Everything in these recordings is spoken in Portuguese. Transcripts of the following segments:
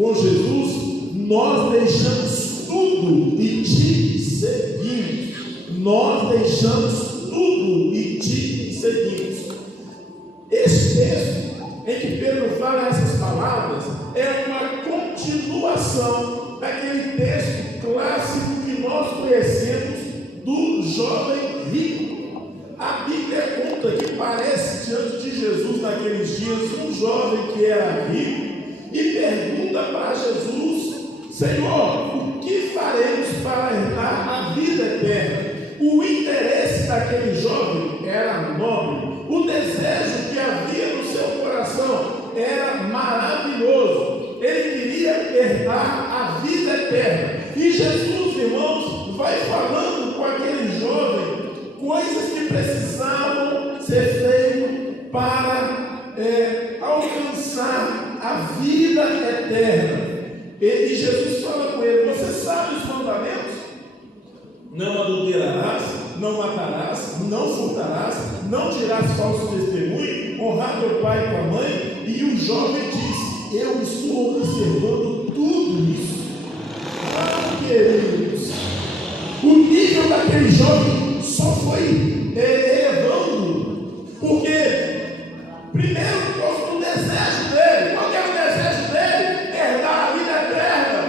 com Jesus, nós deixamos tudo e te seguimos. Nós deixamos tudo e te seguimos. Esse texto em que Pedro fala essas palavras é uma continuação daquele texto clássico que nós conhecemos do jovem rico. A Bíblia conta que parece diante de Jesus naqueles dias um jovem que era rico e pergunta para Jesus: Senhor, o que faremos para herdar a vida eterna? O interesse daquele jovem era nobre, o desejo que havia no seu coração era maravilhoso. Ele queria herdar a vida eterna. E Jesus, irmãos, vai falando com aquele jovem coisas que precisavam ser feitas para alcançar a vida eterna. E Jesus fala com ele: você sabe os mandamentos? Não adulterarás, não matarás, não furtarás, não dirás falso testemunho, honrar teu pai e tua mãe. E o jovem diz: eu estou observando tudo isso. Ah, queridos, o nível daquele jovem só foi elevando, porque primeiro por causa do desejo dele. Qual era o desejo dele? Herdar a vida eterna.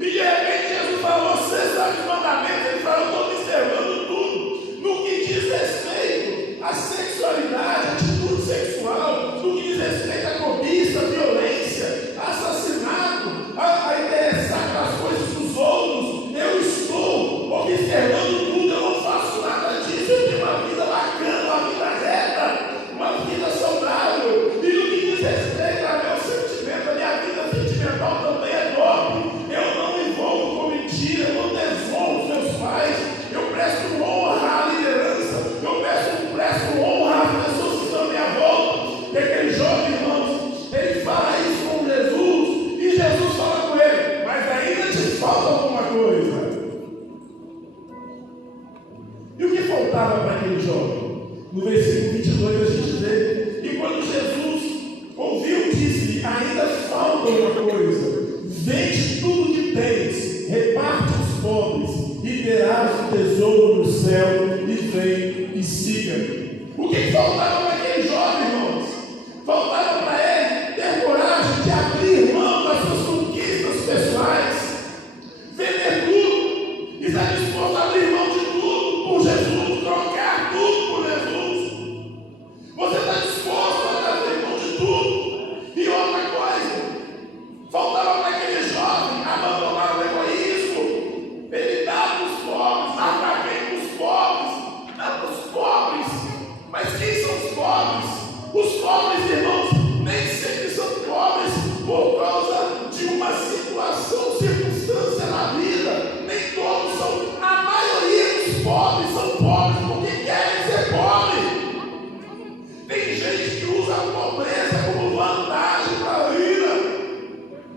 E de repente Jesus falou: você sabe os mandamentos? Ele falou: estou observando tudo. No que diz respeito à sexualidade, à atitude sexual, no que diz respeito à cobiça, à violência, assassinato, a interessar pelas coisas dos outros, eu estou observando tudo. Eu não faço nada disso. Eu tenho uma vida bacana, uma vida reta, uma vida saudável. E no que diz respeito ao meu sentimento, a minha vida sentimental também é nobre. Eu não me envolvo com mentira, eu não desonro os meus pais, eu presto honra à liderança, eu presto honra às pessoas que estão à minha volta. E aquele jovem, irmãos, ele fala isso com Jesus, e Jesus fala com ele: mas ainda te falta alguma coisa. E o que faltava para aquele jovem? No versículo 22 a gente vê: e quando Jesus ouviu, disse-lhe: ainda falta uma coisa. Vende tudo que tens, reparte aos pobres, e terás um tesouro no céu, e vem e siga-me. O que faltava para aquele jovem, irmãos? Faltava para ele ter coragem de abrir mão das suas conquistas pessoais, vender tudo, e estar disposto a abrir mão de tudo por Jesus, trocar tudo por Jesus. Você está disposto a abrir mão de tudo? E outra coisa, faltava para aquele jovem abandonar o egoísmo. Ele dá para os pobres. Para quem? Para os pobres. Dá para os pobres. Mas quem são os pobres? Os pobres, irmãos, nem sempre são pobres por causa de uma situação, circunstância na vida. Nem todos são. A maioria dos pobres são pobres porque querem ser pobres. Tem gente que usa a pobreza como vantagem para a vida.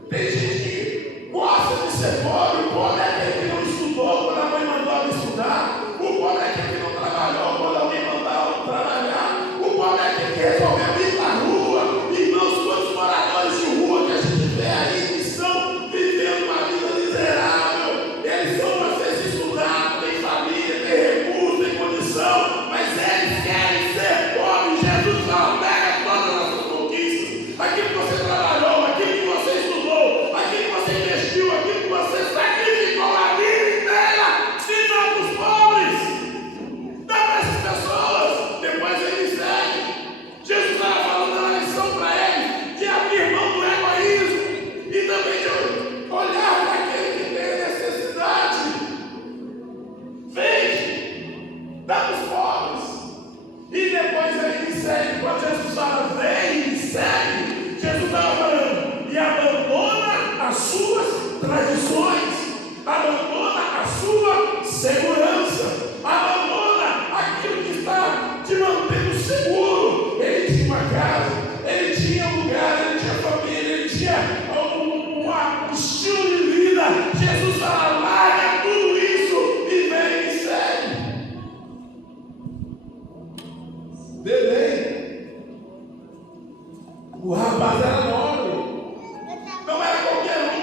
Tem gente que gosta de ser pobre. O pobre é aquele que não estudou quando a mãe mandou ele estudar. O pobre é aquele que não trabalhou quando alguém mandou trabalhar. O pobre é aquele que resolveu ir para a rua. Irmãos, quantos moradores de rua que a gente vê aí que estão vivendo uma vida miserável. Eles são às vezes estudados, têm família, têm recursos, têm condição, mas eles querem ser pobres. Jesus fala: pega todas as suas conquistas, aquilo que você trabalhou, aquilo que você estudou, aquilo que você investiu, aquilo que você sacrificou a vida inteira, e dá para os pobres, dá para essas pessoas. Depois ele segue. Jesus estava falando uma lição para ele de abrir mão do egoísmo e também de olhar para aquele que tem necessidade. Vende, dá para os pobres. E depois ele me segue. Quando Jesus fala: vem e segue, Jesus estava falando: e abandona as suas tradições, abandona a sua segurança, abandona aquilo que está te mantendo seguro. Ele tinha uma casa, ele tinha um lugar, ele tinha família, ele tinha um estilo de vida. Jesus fala: larga tudo isso e vem e segue. Belém. O rapaz era nobre, não era qualquer um.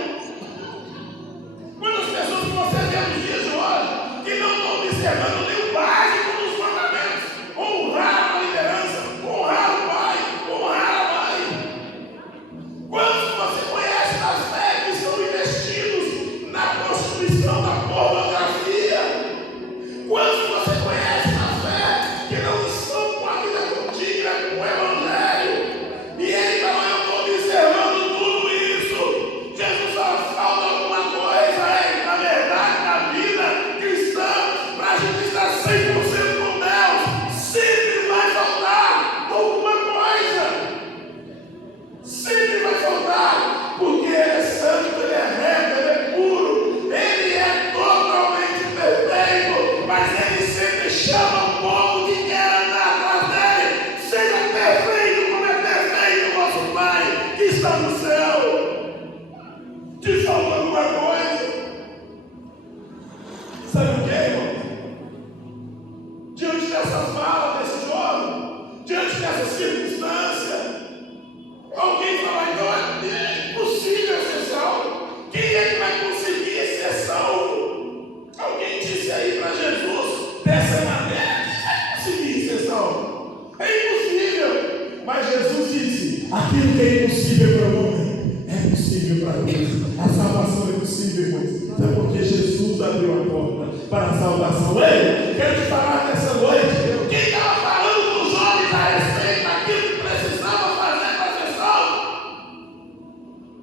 impossível, irmãos. Então é porque Jesus abriu a porta para a salvação. Ei, quero te falar nessa noite. Quem estava falando com os homens a respeito daquilo que precisava fazer para ser salvo?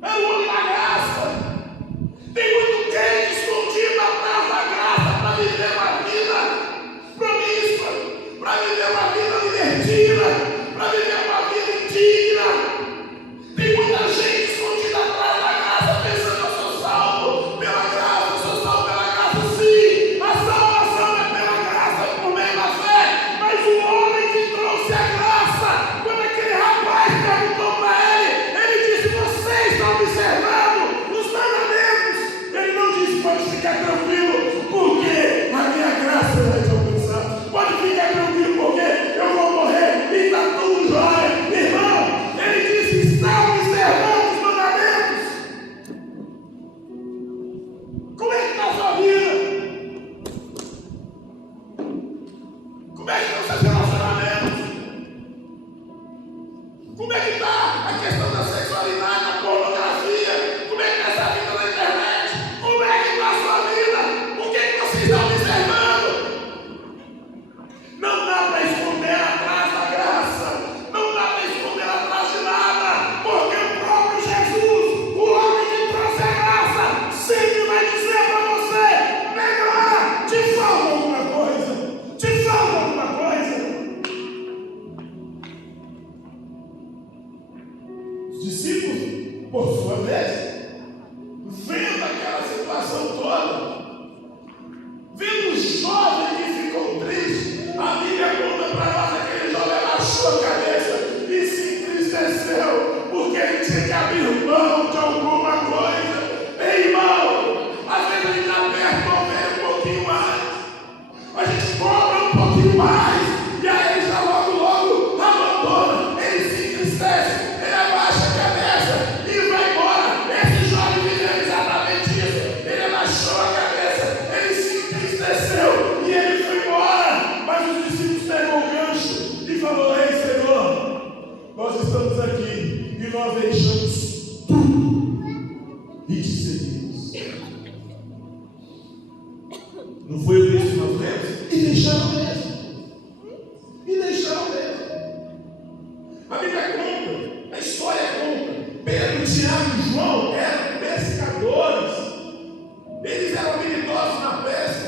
Era o homem da graça. Tem muito crente escondido atrás da graça para viver uma vida promíscua, para viver uma vida libertina, para viver uma vida indigna. Tem muita gente escondida atrás da graça, pensando: eu sou salvo pela graça, eu sou salvo pela graça. Sim, a salvação é pela graça, por meio da fé. Mas o homem que trouxe a graça, quando aquele rapaz perguntou para ele disse: vocês estão observando os mandamentos? Ele não disse: pode ficar tranquilo, porque a minha graça vai te alcançar. Pode ficar tranquilo, porque eu vou morrer e está tudo jóia. Irmão, ele disse: está observando os mandamentos. Como é que está a sua vida? Como é que estão seus relacionamentos? Como é que está a questão da sexualidade, da pornografia? Como é que está essa vida na internet? Como é que está a sua vida? O que é que você está observando? Não dá para esconder atrás da graça. Não dá para esconder atrás de nada. Porque o próprio Jesus, o homem que trouxe a graça, sempre vai dizer para você: melhor, te falta alguma coisa. Te falta alguma coisa. Os discípulos, por sua vez, vendo aquela situação toda, vendo o jovem que ficou triste, a Bíblia conta para nós: aquele jovem abaixou a cabeça e se entristeceu, porque ele tinha que abrir mão de alguma coisa. Ei, irmão, às vezes a gente aperta o pé um pouquinho mais, a gente cobra um pouquinho mais, e aí ele já logo abandona, ele se entristece, ele abaixa a cabeça e vai embora. Esse jovem viveu exatamente isso. Ele abaixou a cabeça, ele se entristeceu e ele foi embora. Mas os discípulos pegou o gancho e falou: ei, Senhor, nós estamos aqui e nós deixamos tudo e te seguimos. Não foi o texto que nós lemos? E deixaram mesmo. E deixaram mesmo. A Bíblia conta, a história conta. Pedro, Tiago e João eram pescadores. Eles eram habilidosos na pesca.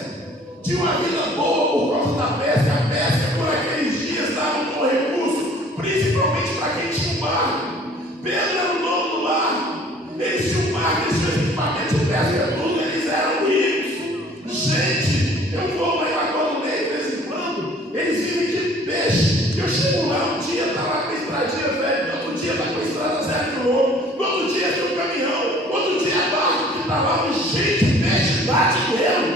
Tinham uma vida boa por causa da pesca. A pesca por aqueles dias dava um bom recurso, principalmente para quem tinha um barco. Pedro era o dono do barco. Eles tinham um barco, eles tinham equipamento de pesca, tudo. Eles eram ricos. Gente, eu vou lá em Lagoa do Meio de vez em quando. Eles vivem de peixe. Eu chego lá um dia, está lá com a estradinha velha, outro dia está com a estrada 0 km, outro dia tem um caminhão, outro dia é barco que está lá. Gente, peixe dá dinheiro.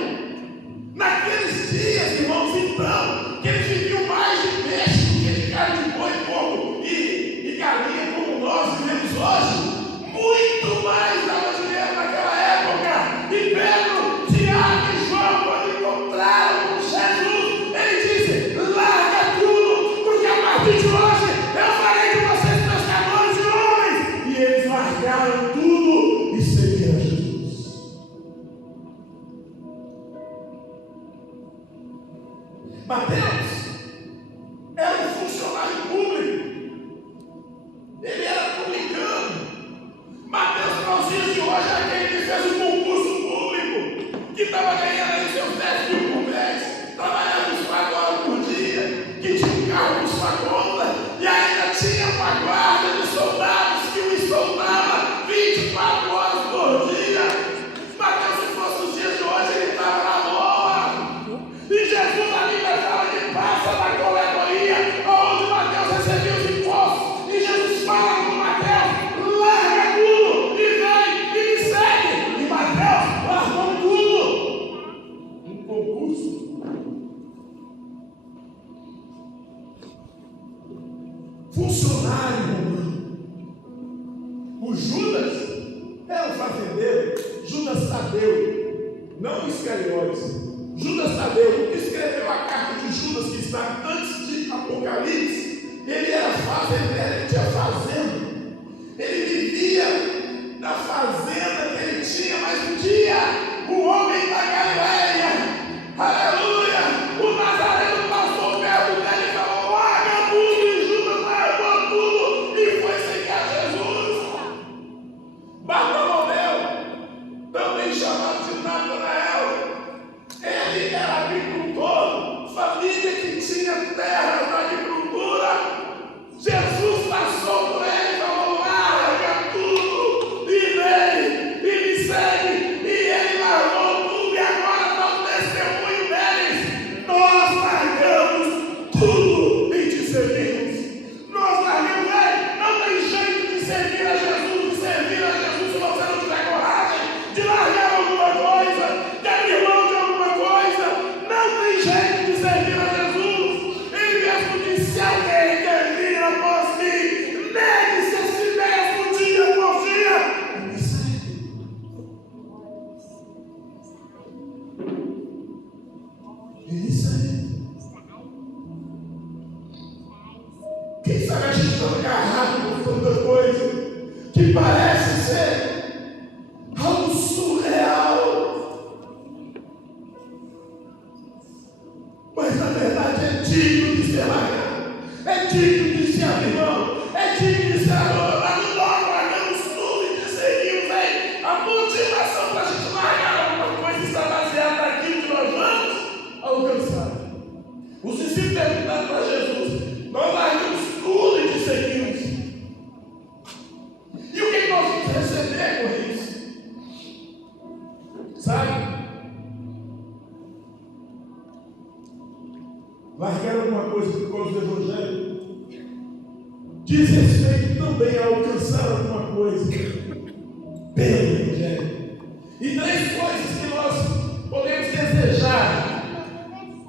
Naqueles dias, irmãos, então, que eles viviam mais de peixe do que de carne de boi, porco e galinha, como nós vivemos hoje. Muito mais dava dinheiro naquela época. E Pedro, Tiago e João, quando encontraram com Jesus, ele disse: larga tudo, porque a partir de hoje eu farei de vocês pescadores de homens. E eles largaram tudo e seguiram Jesus. Mateus era um funcionário público. Ele era publicano. Mateus, para os dias de hoje, é aquele que fez um concurso público, que estava ganhando aí seus 10 mil por mês, trabalhando 24 horas por dia, que tinha um carro por sua conta, e ainda tinha uma guarda de soldados que o escoltava 24 horas por dia. Mateus, se fosse os dias de hoje, ele estava na boa. E Jesus, a Bíblia fala que passa da coletoria, onde Mateus recebia os impostos. E Jesus fala com Mateus: larga tudo e vem e me segue. E Mateus largou tudo. Um concurso. Funcionário romano. O Judas era um fazendeiro. Judas Tadeu, não Iscariotes. Judas Tadeu, que escreveu a carta de Judas, que está antes de Apocalipse. Ele era fazendeiro, ele tinha fazenda. Ele vivia da fazenda que ele tinha, mas um dia ganhar alguma coisa por causa do Evangelho. Diz respeito também a alcançar alguma coisa pelo Evangelho. E três coisas que nós podemos desejar,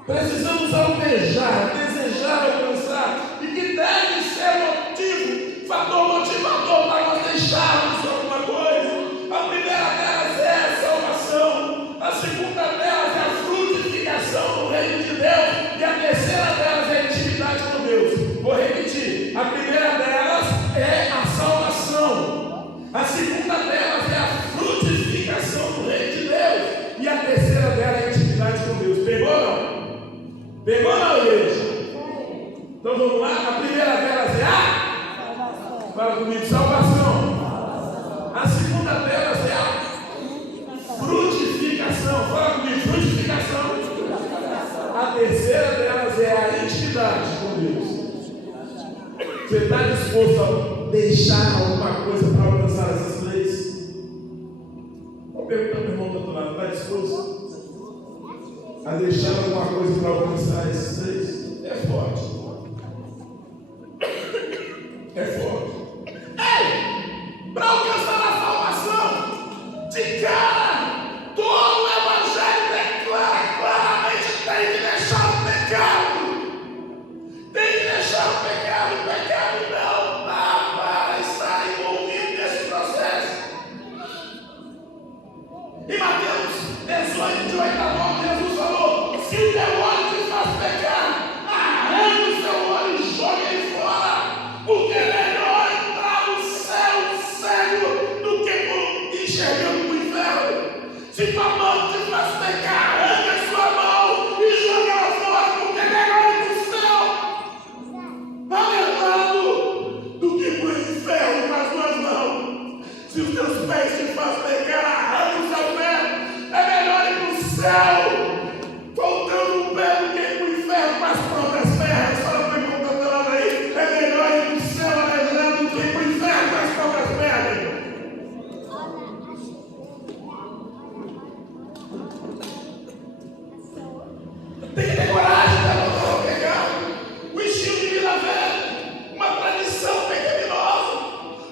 precisamos almejar, desejar, alcançar, e que deve ser fator motivador para nós deixarmos alguma coisa. A primeira delas é a salvação, a segunda delas é a frutificação no reino de Deus, e a terceira delas é a intimidade com Deus. Vou repetir: a primeira delas é a salvação, a segunda delas é a frutificação no reino de Deus, e a terceira delas é a intimidade com Deus. Pegou ou não? Pegou ou não, igreja? Então vamos lá, a primeira delas é a, fala comigo, salvação. A segunda delas é a frutificação, fala comigo, frutificação. A terceira delas é a intimidade com Deus. Você está disposto a deixar alguma coisa para alcançar essas três? Vou perguntar para o irmão do outro lado, está disposto a deixar alguma coisa para alcançar esses três? É forte. É forte. Ei! Para alcançar a salvação, de cara, todo o Evangelho declara claramente: tem que deixar o pecado. Tem que deixar o pecado. O pecado não dá para estar envolvido nesse processo. Em Mateus 18, de 8 a 9, Jesus falou: se o demônio te faz pecar, arranque o seu olho e jogue ele fora, porque é melhor entrar no céu cego do que enxergando o inferno. Se tua mão te faz pecar, arranque a sua mão e jogue ela fora, porque é melhor ir para o céu lamentado do que ir para o inferno com as duas mãos. Se os teus pés te fazem pecar, arranque o seu pé. É melhor ir para o céu faltando um pé do que ir para o inferno com as próprias pernas. Fala para mim, contando aí. É melhor ir para o céu alegrando do que ir para o inferno com as próprias pernas. Tem que ter coragem para abandonar o pecado. O estilo de vida velho, uma tradição pecaminosa.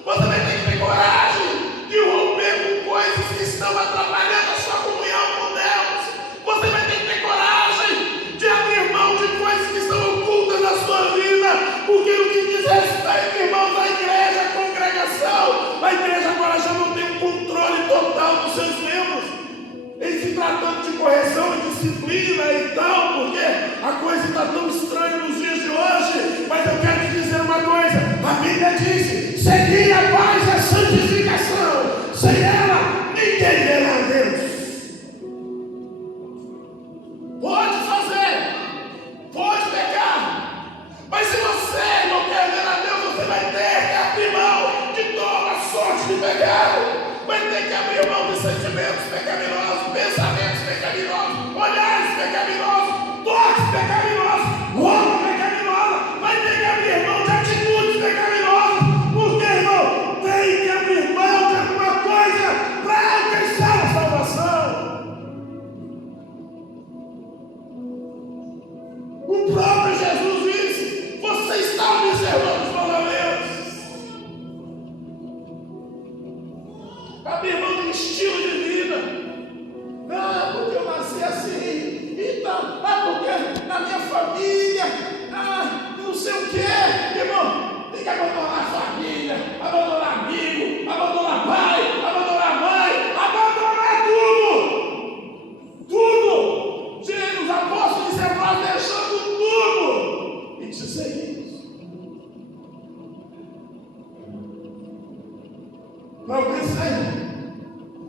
Você vai ter que ter coragem de romper com coisas que estão atrapalhando a sua comunhão com Deus. Você vai ter que ter coragem de abrir mão de coisas que estão ocultas na sua vida. Porque no que diz respeito, irmãos, a igreja, a congregação, a igreja agora já não tem um controle total dos seus membros. Em se tratando de correção e disciplina e tal, porque a coisa está tão estranha nos dias de hoje. Mas eu quero te dizer uma coisa: a Bíblia diz: segui a paz e a santificação, sem ela ninguém verá a Deus. Pode fazer, pode pecar, mas se você não quer ver a Deus, você vai ter que abrir mão de toda a sorte de pecado. Vai ter que abrir mão de sentimentos pecaminosos, pensamentos pecaminosos, olhares pecaminosos, toques pecaminosos, roupa pecaminosa. Vai ter que abrir mão de atitudes pecaminosas, porque, irmão, tem que abrir mão de alguma coisa para alcançar a salvação. O próprio Jesus disse: você está observando os mandamentos. Abrir mão de estilo de vida. Ah, porque eu nasci assim. Então, porque na minha família, não sei o que. Irmão, tem que abandonar a família, abandonar amigo, abandonar pai, abandonar mãe, abandonar tudo. Tudo. Os apóstolos disseram: nós deixando tudo e te seguimos. Para alcançar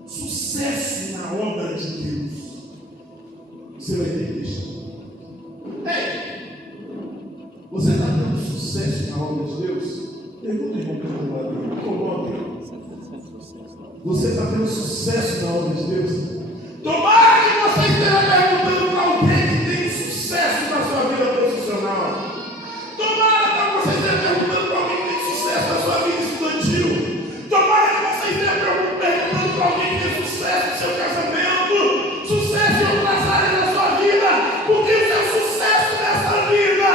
sucesso na obra de Deus, você vai ter que deixar. Ei, você está tendo sucesso na obra de Deus? Pergunta, irmão, que eu vou lá. Você está tendo sucesso na obra de Deus? Tomara que você esteja perguntando para alguém que tem sucesso na sua vida profissional. Tomara que você esteja perguntando para alguém que tem sucesso na sua vida estudantil. Tomara que você esteja perguntando para alguém que tem sucesso no seu casamento, sucesso em outras áreas da sua vida, porque o seu sucesso nessa vida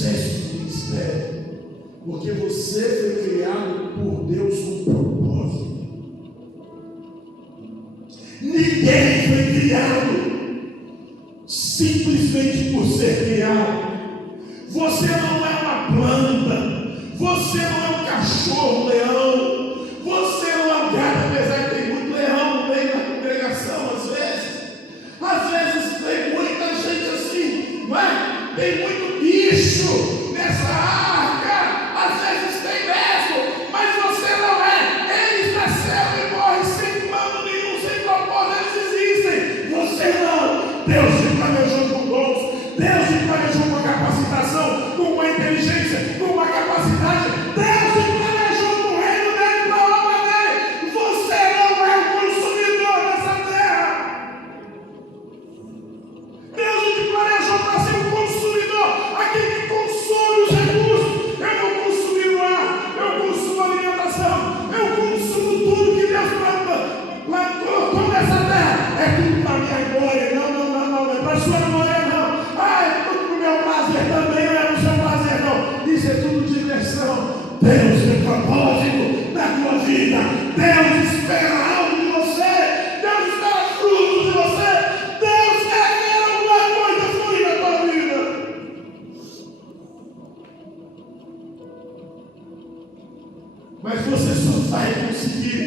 sucesso do ministério, porque você foi criado por Deus com propósito. Ninguém foi criado simplesmente por ser criado. Você não é uma planta, você não é um cachorro, leão, você não é um gato, apesar que tem muito leão no meio da congregação, às vezes tem muita gente assim, não é? Tem muito bicho nessa arca, às vezes tem mesmo, mas você não é. Eles nasceram e morrem sem plano nenhum, sem propósito, eles existem. Você não. Deus te planejou com dons, Deus te planejou com capacitação, com uma inteligência, com uma capacidade. Deus te planejou no reino dele, para a obra dele. Você não é o consumidor dessa terra. Deus te planejou para ser um consumidor, aquele que consome os recursos. Eu não consumo o ar, eu consumo a alimentação, eu consumo tudo que Deus colocou nessa terra. É tudo para minha glória. Não é para sua glória, não. É tudo para o meu prazer também, não é para o seu prazer, não. Isso é tudo diversão. Deus tem propósito na tua vida. Deus espera algo de você. Deus espera frutos de você. Deus quer ver alguma coisa fluir na tua vida. Mas você só vai conseguir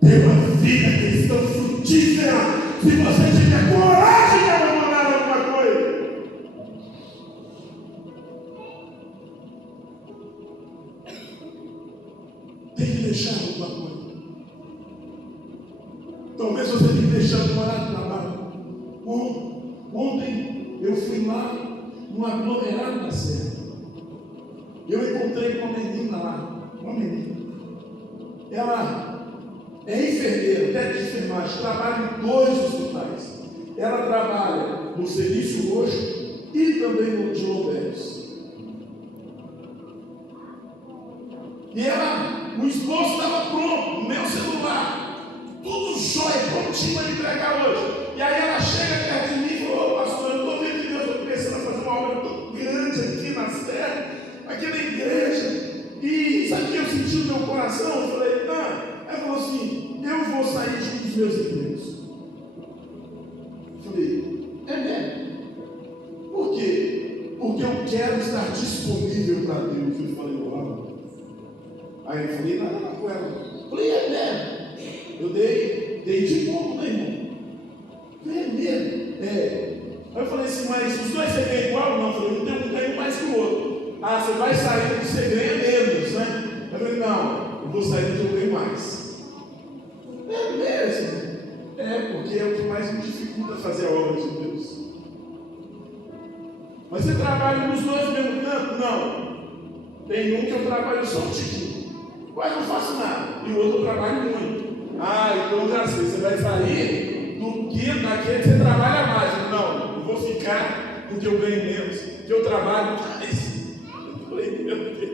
ter uma vida cristã frutífera se você tiver coragem de abandonar alguma coisa. Tem que deixar alguma coisa. Talvez você tenha que deixar de morar de trabalho. Ontem eu fui lá no aglomerado da Serra. Eu encontrei uma menina lá. Uma menina. Ela é enfermeira, técnica de enfermagem, trabalha em 2 hospitais. Ela trabalha no Serviço Roxo e também no de Lomberes. E ela, o esboço estava pronto, no meu celular, tudo jóia, prontinho para entregar hoje. E aí ela chega perto de mim e falou: pastor, eu estou vendo que Deus está pensando em fazer uma obra tão grande aqui na Serra, aqui na igreja. E sabe o que eu senti no meu coração? Eu falei: ela falou assim: eu vou sair de um dos meus empregos. Eu falei: é mesmo? Por quê? Porque eu quero estar disponível para Deus. Eu falei: uau. Aí eu falei nada com ela. Eu falei: é mesmo? Eu dei de bom, né, irmão? É mesmo? É. Aí eu falei assim: mas os dois você ganha igual? Não. Eu falei: um ganha mais que o outro. Ah, você vai sair porque você ganha menos, né? Eu falei: não, eu vou sair porque eu ganho mais. É mesmo? É, porque é o que mais me dificulta fazer a obra de Deus. Mas você trabalha nos dois ao mesmo tempo? Não. Tem um que eu trabalho só um tiquinho, quase não faço nada. E o outro eu trabalho muito. Ah, então já sei, você vai sair do que daquele que você trabalha mais. Não, eu vou ficar porque eu ganho menos, porque eu trabalho mais. Eu falei: meu Deus.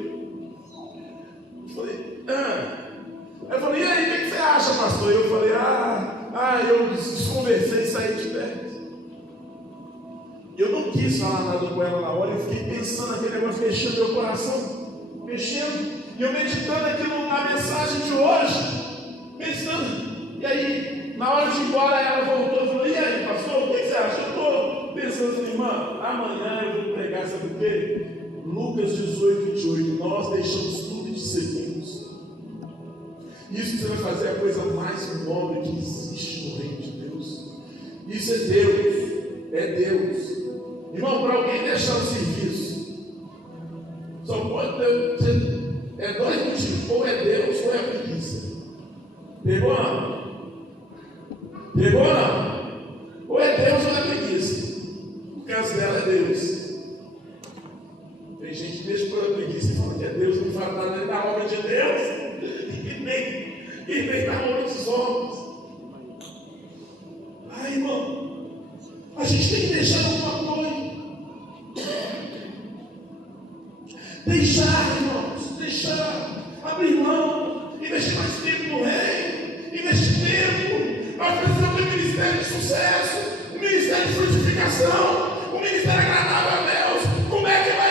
Eu falei: e aí, o que você acha, pastor? Eu falei: eu desconversei e saí de perto. Eu não quis falar nada com ela na hora, eu fiquei pensando naquele negócio, mexendo meu coração, mexendo, e eu meditando aquilo na mensagem de hoje, meditando. E aí, na hora de ir embora, ela voltou e falou: e aí, pastor, o que você acha? Eu estou pensando assim: irmã, amanhã eu vou pregar, sabe o quê? Lucas 18, 28, nós deixamos tudo e te seguimos. Isso você vai fazer a coisa mais nobre que existe no reino de Deus. Isso é Deus. É Deus. Irmão, para alguém deixar o serviço, só pode ter 2 motivos: ou é Deus ou é preguiça. Pegou não? Pegou não? Ou é Deus ou é preguiça. O caso dela é Deus. Tem gente que deixa por a preguiça e fala que é Deus, não fala nada nem da obra de Deus e nem da obra dos homens. Ai, irmão, a gente tem que deixar alguma coisa. Deixar, irmãos, deixar, abrir mão, investir mais tempo no reino, investir tempo. Nós precisamos de um ministério de sucesso, um ministério de frutificação, um ministério agradável a Deus. Como é que vai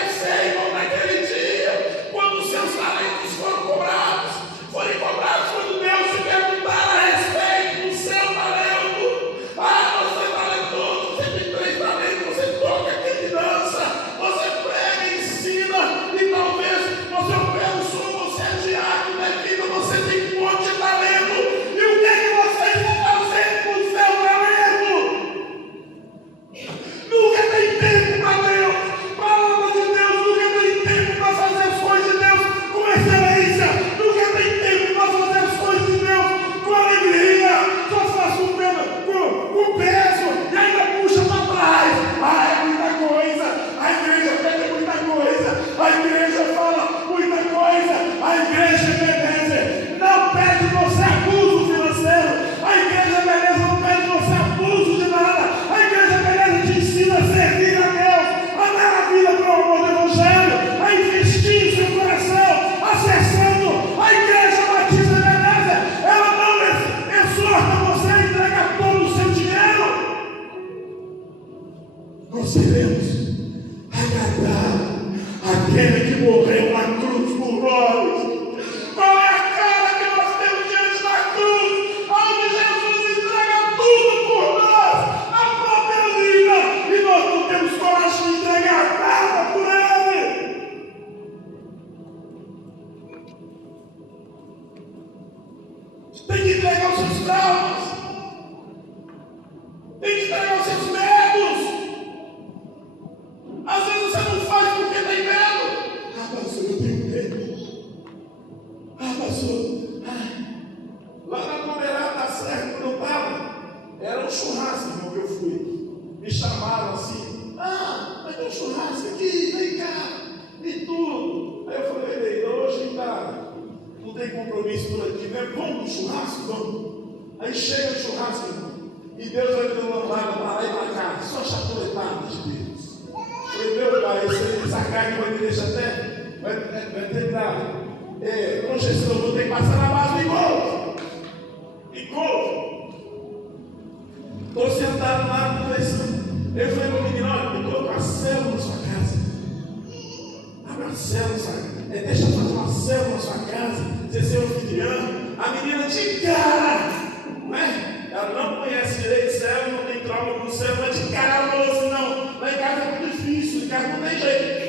aquele que morreu na cruz por nós. Qual é a cara que nós temos diante da cruz, onde Jesus entrega tudo por nós, a própria vida, e nós não temos coragem de entregar nada por Ele? Tem que entregar os seus traumas, tem que entregar os seus medos. Às vezes você não faz porque tem medo. Pastor, eu tenho medo. Pastor, lá na Pomerada da Serra, quando eu estava, era um churrasco, irmão, que eu fui. Me chamaram assim: vai ter um churrasco aqui, vem cá, e tudo. Aí eu falei: hoje não tem compromisso por aqui, né? Vamos no churrasco? Vamos. Aí chega o churrasco, irmão, e Deus vai me dando uma para lá e para cá, só chapeletada de Deus. Eu falei: meu pai, essa carne vai me deixar até, vai tentar. Projeção, eu vou ter que passar na base de couve. Estou sentado lá conversando. Eu falei para o menino: olha, eu estou com a célula na sua casa. Abre a célula, deixa eu fazer uma célula na sua casa, você ser anfitriã. A menina de cara, né? Ela não conhece direito de célula, não tem trauma com célula, mas de cara ela falou assim: não, lá em casa é muito difícil, em casa não tem jeito.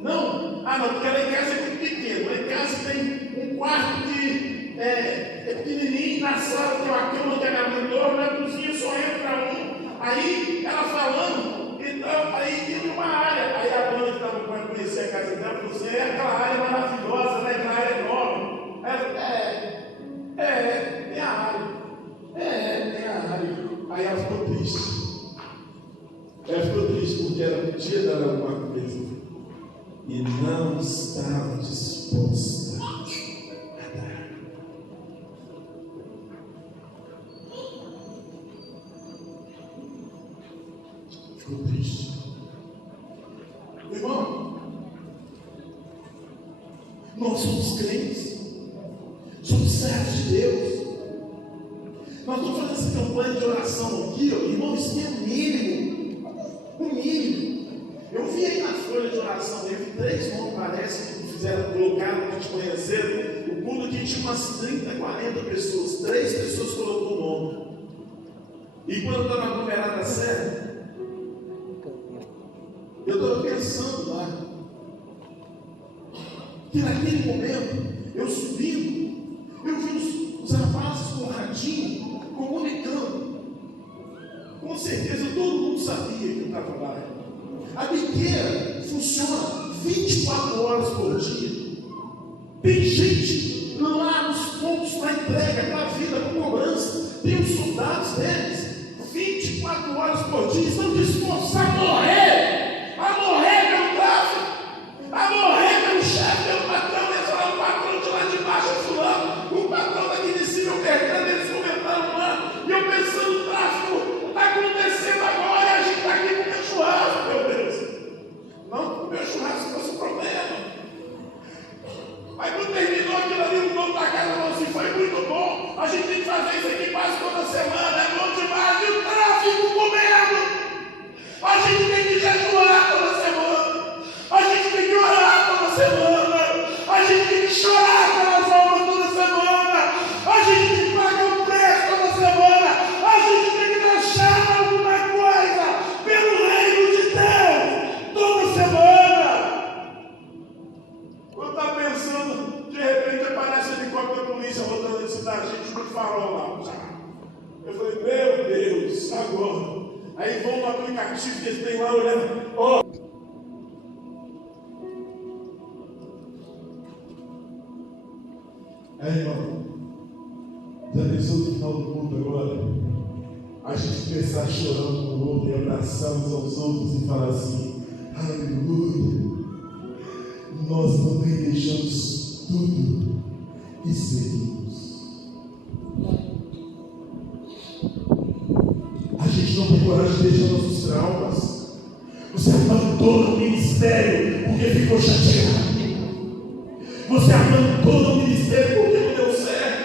Não, porque lá em casa é muito pequeno. Lá em casa tem um quarto que é pequenininho, na sala tem uma cama que é na menor, na cozinha só entra um. Aí ela falando, então, aí tem uma área. Aí a dona que estava para conhecer a casa dela falou assim: aquela área maravilhosa, né? Aquela área enorme. Tem a área. Tem a área. Aí ela ficou triste. Porque era um dia dela alguma coisa. E não estava disposta a dar. Ficou triste. Irmão, nós somos crentes, somos servos de Deus. Nós estamos fazendo essa campanha de oração aqui, irmão, isso é o mínimo. O mínimo. Eu vi aí na folha de oração, eu vi 3 nomes, parece, que fizeram, colocaram, que te conheceram. O culto aqui tinha umas 30, 40 pessoas. 3 pessoas colocou o nome. E quando eu estava na Pomerada da Serra, eu estava pensando lá, que naquele momento, eu subindo, eu vi os rapazes com o radinho, comunicando. Com certeza todo mundo sabia que eu estava lá. A biqueira funciona 24 horas por dia. Tem gente lá nos pontos para entrega, para a vida, para cobrança. Tem os soldados deles, 24 horas por dia, estão dispostos a morrer pelo tráfico, a morrer pelo chefe, pelo patrão. Eles falaram: o patrão de lá de baixo é fulano, o patrão daqui de cima é o Bertrand. Eles comentaram lá, e eu pensando: o tráfico está acontecendo agora, e a gente está aqui com o churrasco, meu Deus. Não que o meu churrasco fosse o problema. Mas quando terminou aquilo ali, o dono da casa falou assim: foi muito bom, a gente tem que fazer isso aqui quase toda semana, é bom demais. E o tráfico comendo. A gente tem que jejuar toda semana, a gente tem que orar toda semana, a gente tem que chorar pelas almas toda semana, a gente tem que pagar o preço toda semana, a gente tem que deixar alguma coisa pelo reino de Deus toda semana. Quando está pensando, de repente aparece um helicóptero da polícia rodando em cima da gente no farol lá. Eu falei: meu Deus, agora. Aí vão no aplicativo que eles têm lá olhando. Aí, irmão, já pensou no final do culto agora? A gente começar chorando um no outro e abraçando aos outros e falar assim: aleluia, nós também deixamos tudo e seguimos. A gente não tem coragem de deixar nossos traumas. Você abandonou o ministério porque ficou chateado. Você abandonou o ministério porque não deu certo.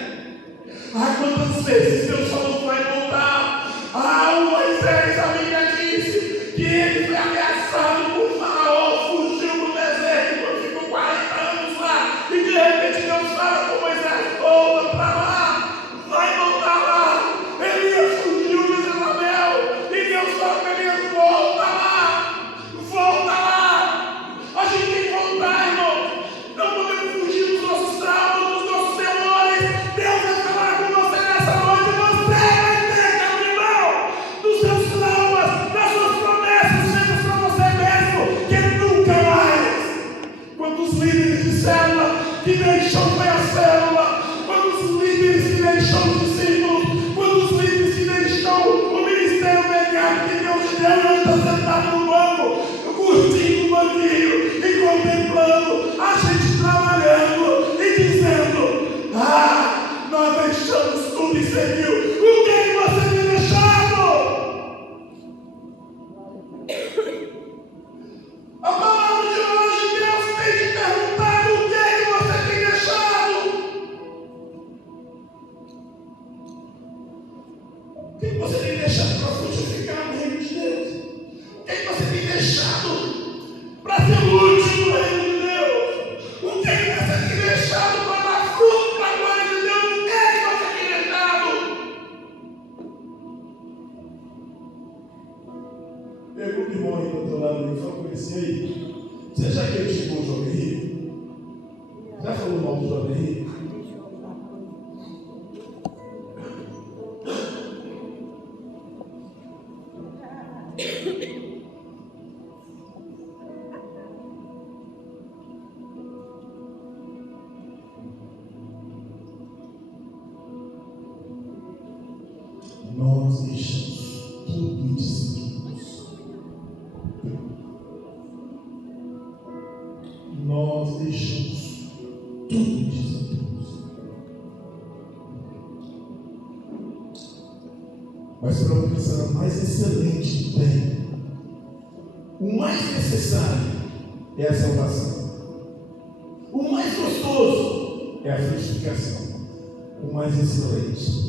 Quantas vezes Deus falou que vai voltar? O Moisés, a Bíblia disse que ele foi ameaçado por A palavra de hoje, Deus tem te perguntado o que é que você tem deixado. O que você tem deixado para frutificar no reino de Deus? O que você tem deixado para ser útil no reino de Deus? O que você tem deixado para dar fruto para a glória de Deus? O que você tem deixado? Pergunta o irmão aí do outro lado, eu só conheci aí. Você já criticou o João Henrique? Já falou mal do João Henrique? Nós deixamos tudo e te seguimos. Nós deixamos tudo e te seguimos. Mas para alcançar a mais excelente bem, o mais necessário é a salvação. O mais gostoso é a frutificação. O mais excelente,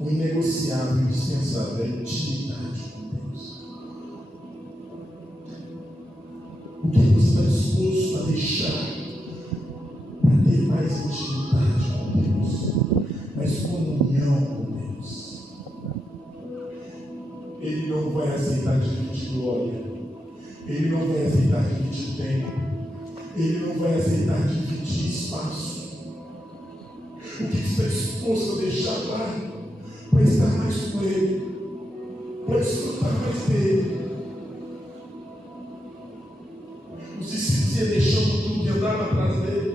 o inegociável e indispensável é a intimidade com Deus. O que você está disposto a deixar para ter mais intimidade com Deus, mais comunhão com Deus? Ele não vai aceitar dividir glória, Ele não vai aceitar dividir tempo, Ele não vai aceitar dividir espaço. O que você está disposto a deixar lá para estar mais com Ele, para desfrutar mais dele? Os discípulos iam deixando tudo e andavam atrás dele.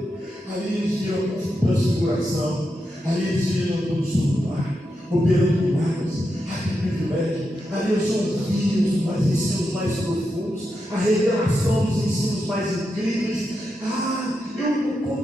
Ali eles viram a transfiguração, ali eles viram andando sobre o mar, operando milagres. Ah, que privilégio! Ali eles ouviam os ensinos mais profundos, a revelação dos ensinos mais incríveis. Ah, eu não